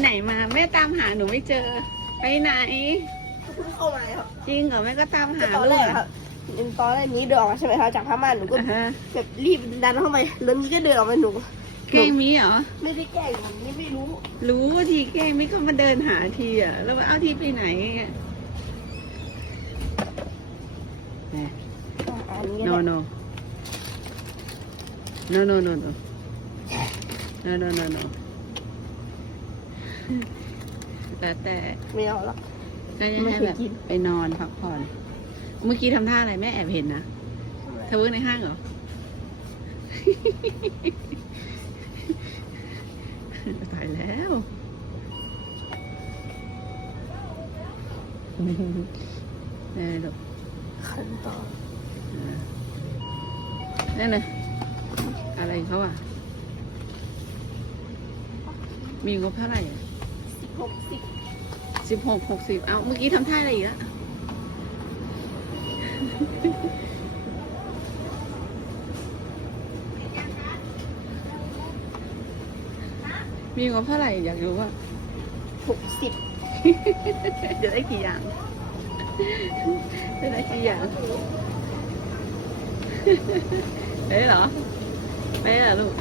ไหนมา แม่ตามหาหนูไม่เจอ ไปไหน เพิ่งเข้ามาครับจริงเหรอแม่ก็ตามหาตอนแรกครับตอนแรกนี้เดินออกมาใช่ไหมครับจากผ้าม่านหนูก็อ่าฮะแบบรีบดันเข้าไปแล้วนี้ก็เดินออกมาหนู แกล้งมีเหรอ ไม่ได้แกล้งหนูนี่ไม่รู้รู้ว่าทีแกล้งมิก็มาเดินหาทีอะ แล้วว่าเอาทีไปไหนอะแหมอันนี้ no ก็ได้ no no no no no no no no no แล้วแต่ไม่เอาหรอก ก็จะไม่ให้เคยแบบกิน ไปนอนพักผ่อน เมื่อกี้ทำท่าอะไรแม่แอบเห็นนะเธอเวิร์กในห้างเหรอ ตายแล้วนี่ลูกขั้นตอนนั่นเลยอะไรเขาอะ มีงบเท่าไหร่สิบหกสิบสิบหกหกสิบเอาเมื่อกี้ทำท่าอะไรอีกอะมีงบเท่าไหร่อยากรู้ว่าหกสิบจะได้กี่อย่างจะได้กี่อย่างเฮ้ยเหรอไปเหรอลูก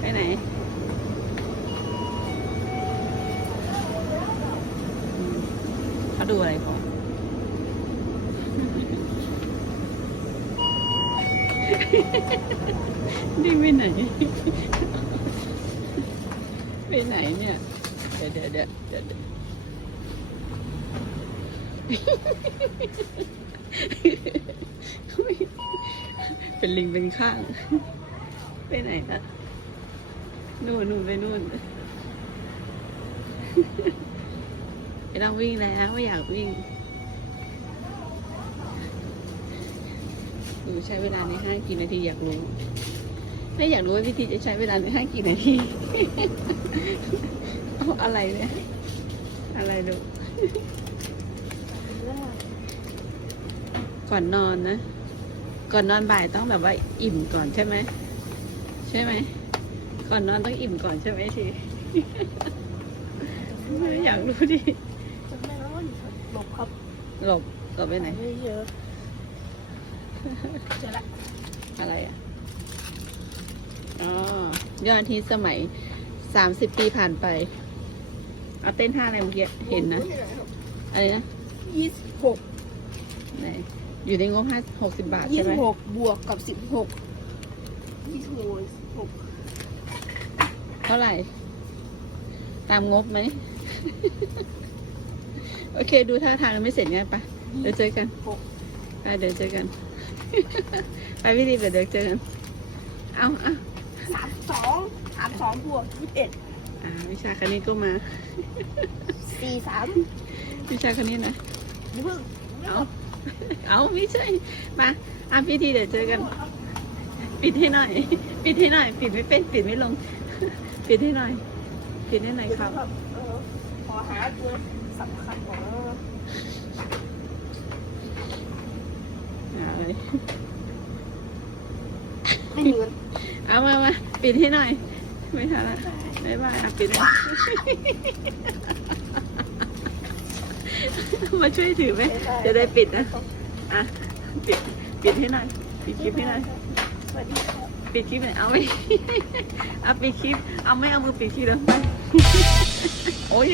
ไปไหนอืมเขา ดูอะไรก่อนนี่ไปไหน ไปไหนเนี่ย เดี๋ยวเดี๋ยวเดี๋ยวเดี๋ยวเดี๋ยวเป็นลิงเป็นข้าง ไปไหนละนู่นนู่นไปนู่น ไม่ต้องวิ่งแล้วไม่อยากวิ่งหนูใช้เวลาในห้างกี่นาทีอยากรู้ไม่อยากรู้ว่าพี่ทีจะใช้เวลาในห้างกี่นาทีเอาอะไรเนี่ยอะไรลูกก่อนนอนนะ ก่อนนอนบ่ายต้องแบบว่าอิ่มก่อนใช่ไหมใช่ไหมก่อนนอนต้องอิ่มก่อนใช่ไหมที อยากรู้ดิแล้วว่าอยู่หลบ ครับ หลบ หลบไปไหน ไม่เยอะเจอละอะไรอะ อ๋อยอดฮิตสมัยสามสิบปีผ่านไป เอาเต้นท่าอะไรเมื่อกี้เห็นนะ อะไรนะยี่สิบหกไหนอยู่ในงบห้าหกสิบบาทยี่ใช่ไหสิมบหกบวกกับสิบหกยี่สิบหกเท่าไหร่ ตามงบไหม โอเค ดูท่าทางไม่เสร็จง่ายปะเดี๋ยวเจอกันหกไปเดี๋ยวเจอกัน ไปพี่ดีเดี๋ยวเจอกัน เอาเอาสามสองสามสองบวกยี่สิบเอ็ดอ่าวิชาคณิตก็มาสี่สามวิชาคณิตนะนี่เพิ่งเอาเอาไม่ใช่มาอะพี่ทีเดี๋ยวเจอกัน ปิดให้หน่อย ปิดให้หน่อย ปิดไม่เป็นปิดไม่ลง ปิดให้หน่อยปิดให้หน่อยครับเออขอหาตัว สำคัญของเอาไม่เหมือนเอามามาปิดให้หน่อย ไม่ทันละบ๊ายบายอะปิดให้มาช่วยถือไหม จะได้ปิดนะ อะ ปิด ปิดให้หน่อย ปิดคลิปให้หน่อย สวัสดีครับปิดคลิปหน่อยเอาไม่เอาปิดคลิป เอาไม่เอามือปิดคลิปแล้วไปโอ้ย